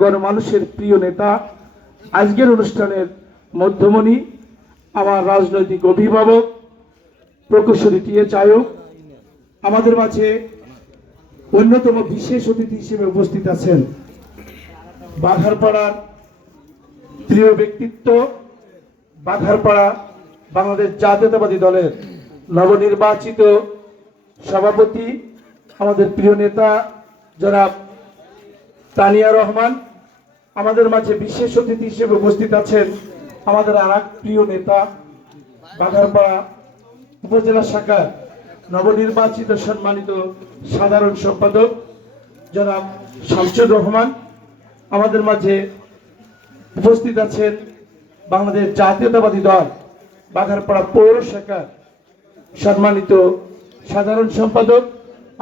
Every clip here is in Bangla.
গণমানুষের প্রিয় নেতা, আজকের অনুষ্ঠানের মধ্যমণি, আমার রাজনৈতিক অভিভাবক, প্রকৌশলী টিএ চায়ক, আমাদের মাঝে অন্যতম বিশেষ অতিথি হিসেবে উপস্থিত আছেন বাঘারপাড়ার প্রিয় ব্যক্তিত্ব, বাঘারপাড়া বাংলাদেশ জাতীয়তাবাদী দলের নবনির্বাচিত সভাপতি, আমাদের প্রিয় নেতা জনাব তানিয়া রহমান আমাদের মাঝে বিশেষ অতিথি হিসেবে উপস্থিত আছেন আমাদের আর প্রিয় নেতা, বাঘারপাড়া উপজেলা শাখার নবনির্বাচিত সম্মানিত সাধারণ সম্পাদক জনাব শামসুর রহমান। আমাদের মাঝে উপস্থিত আছেন বাংলাদেশ জাতীয়তাবাদী দল, বাঘারপাড়া পৌর শাখার সম্মানিত সাধারণ সম্পাদক,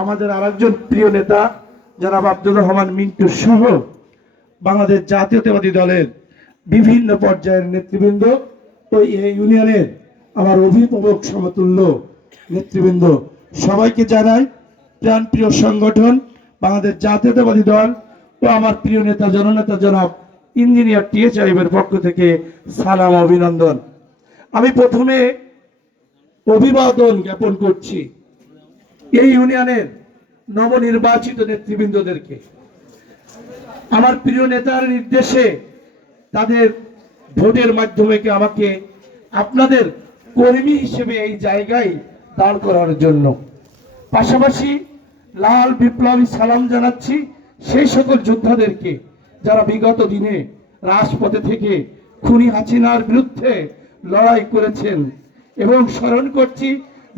আমাদের আরেকজন প্রিয় নেতা, জনাব আব্দুর রহমান মিন্টু সহ। বাংলাদেশ জাতীয়তাবাদী দলের বিভিন্ন পর্যায়ের নেতৃবৃন্দ ও এই ইউনিয়নের আমার অভিভাবক সমতুল্য নেতৃবৃন্দ। সবাইকে জানাই প্রাণপ্রিয় সংগঠন, বাংলাদেশ জাতীয়তাবাদী দল ও আমার প্রিয় নেতা, জননেতা জনাব ইঞ্জিনিয়ার টিএ সাহেবের পক্ষ থেকে সালাম, অভিনন্দন। আমি প্রথমে অভিবাদন জ্ঞাপন করছি এই ইউনিয়নের নবনির্বাচিত নেতৃবৃন্দদেরকে। আমার প্রিয় নেতার নির্দেশে তাদের ভোটের মাধ্যমে আমাকে আপনাদের কর্মী হিসেবে এই জায়গায় দাঁড় করার জন্য। পাশাপাশি লাল বিপ্লবী সালাম জানাচ্ছি সেই সকল যোদ্ধাদেরকে যারা বিগত দিনে রাজপথে থেকে খুনি হাসিনার বিরুদ্ধে লড়াই করেছেন এবং স্মরণ করছি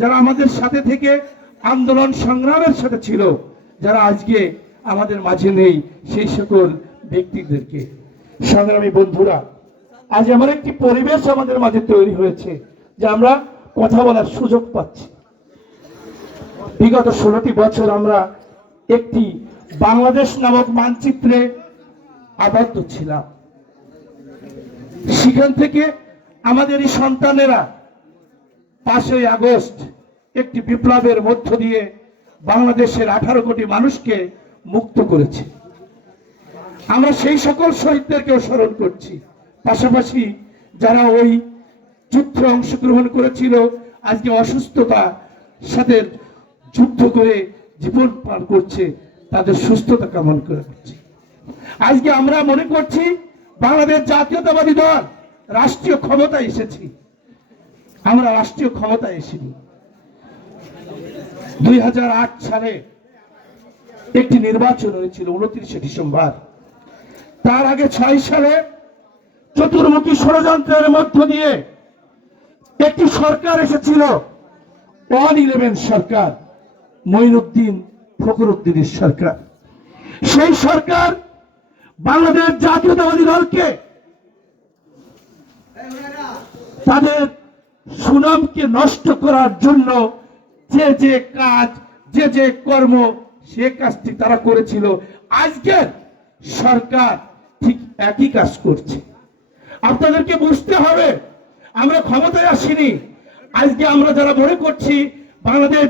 যারা আমাদের সাথে থেকে আন্দোলন সংগ্রামের সাথে ছিল, যারা আজকে আমাদের মাঝে নেই সেই সকল ব্যক্তিদেরকে। সংগ্রামী বন্ধুরা, আজ এমন একটি পরিবেশ আমাদের মাঝে তৈরি হয়েছে যে আমরা কথা বলার সুযোগ পাচ্ছি। বিগত ষোলোটি বছর আমরা একটি বাংলাদেশ নামক মানচিত্রে আবদ্ধ ছিলাম। সেখান থেকে আমাদের এই সন্তানেরা পাঁচই আগস্ট একটি বিপ্লবের মধ্য দিয়ে বাংলাদেশের আঠারো কোটি মানুষকে মুক্ত করেছে। আমরা সেই সকল শহীদদেরকেও স্মরণ করছি। পাশাপাশি যারা ওই যুদ্ধে অংশগ্রহণ করেছিল, আজকে অসুস্থতা সাথে যুদ্ধ করে জীবন পার করছে, তাদের সুস্থতা কামনা করে করছি আজকে আমরা মনে করছি বাংলাদেশ জাতীয়তাবাদী দল, রাষ্ট্রীয় ক্ষমতা এসেছি। আমরা রাষ্ট্রীয় ক্ষমতায় এসেছি। দুই হাজার আট সালে একটি নির্বাচন হয়েছিল উনত্রিশে ডিসেম্বর। তার আগে ছয় সালে চতুর্মুখী ষড়যন্ত্রের মধ্য দিয়ে একটি সরকার এসেছিল, ওয়ান ইলেভেন সরকার, মঈনুদ্দিন ফখরুদ্দিনের সরকার। সেই সরকার বাংলাদেশ জাতীয়তাবাদী দলকে তাদের সুনামকে নষ্ট করার জন্য যে যে কাজ, যে যে কর্ম সে কাজটি তারা করেছিল। আজকে সরকার ঠিক একই কাজ করছে। আপনাদেরকে বুঝতে হবে, আমরা ক্ষমতায় আসিনি। আজকে আমরা যারা মনে করছি, বাংলাদেশ